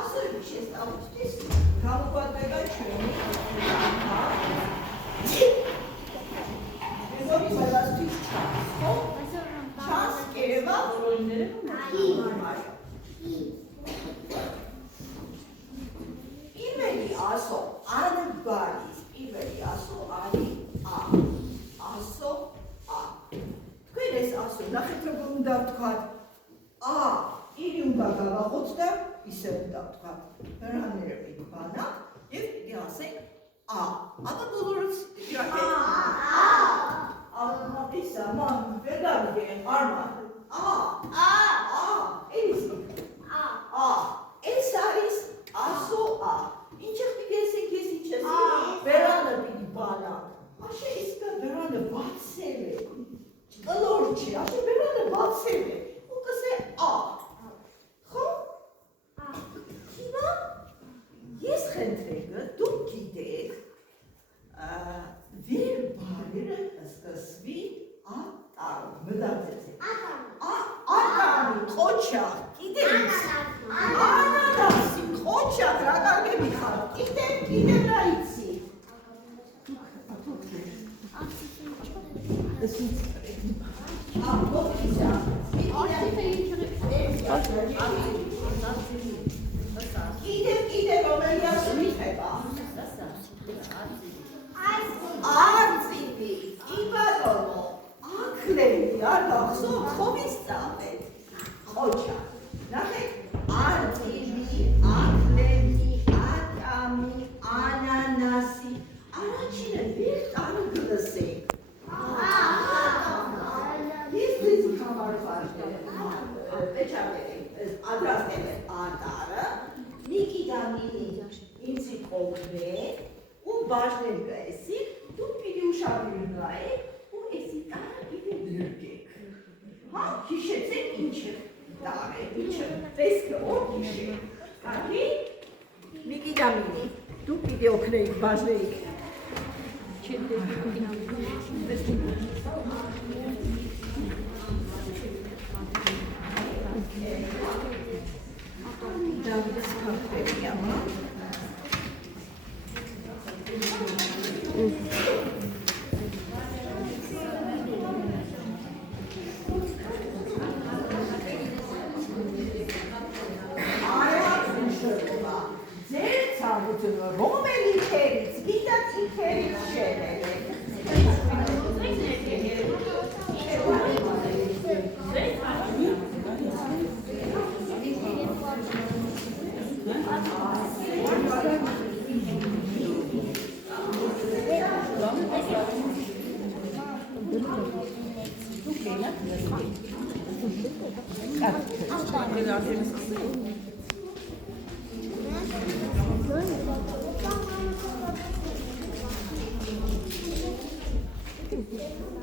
ასოები შესწავლისთვის გამოგვადგება ჩვენი ეზოვის ყველასთვის ჩანს, ხო? ჩანს კერება პირველი ასო ანბარის პირველი ასო არის ა. ასო ა. თქვენ ეს ასო ნახეთ როგორ უნდა ვთქვათ ა ილი უნდა გავახოთ და ისე უნდა ვთქვათ რანერები გვანა ერთი ასე ა. აბა ბოლოს ირაკეთ ისა მან ვერ გავიგე არმა ეს არის ასო ა. ინჩეხტი გესინგესი ჩესი ვერანები ბანა აშე ისკა ვერანა ბაცელე ჭკლორჩი აშე ვერანა ბაცელე უკაზე ა ხო? ქიმა ეს ხენტრეგა თუ კიდეკ ვერ ბარერა ასკასვი ატარ მედაძეზე ატარი ყოჩა კიდე ანანასი ყოჩა რა კარგები ხარ კიდე რა იცი კიდე რომელია შევიხება არწივი იბატონო აკლები არ გახსოვთ ხომ ისწავლეთ ყოჩა ნახეთ არწივი აკლები ატამი ანანასი არაჩინე ვერ ტანგლსე ის ხამარფარდე პეჩავერი ადრასტელე ატარა მიკიდამინი ინცი ყოქვე უბაჟნებდა ესი თუ პიდი უშავირნაე ու ესი ტარა პიდი ვირგეკ ჰა ქიშეცე ინჩე დარე ინჩე პესკე ო ქიშე კარგი მიკიდამინი თუ პიდი ოქნეი ბაჟნეი ჩენდე Davids kafeteria. Thank you.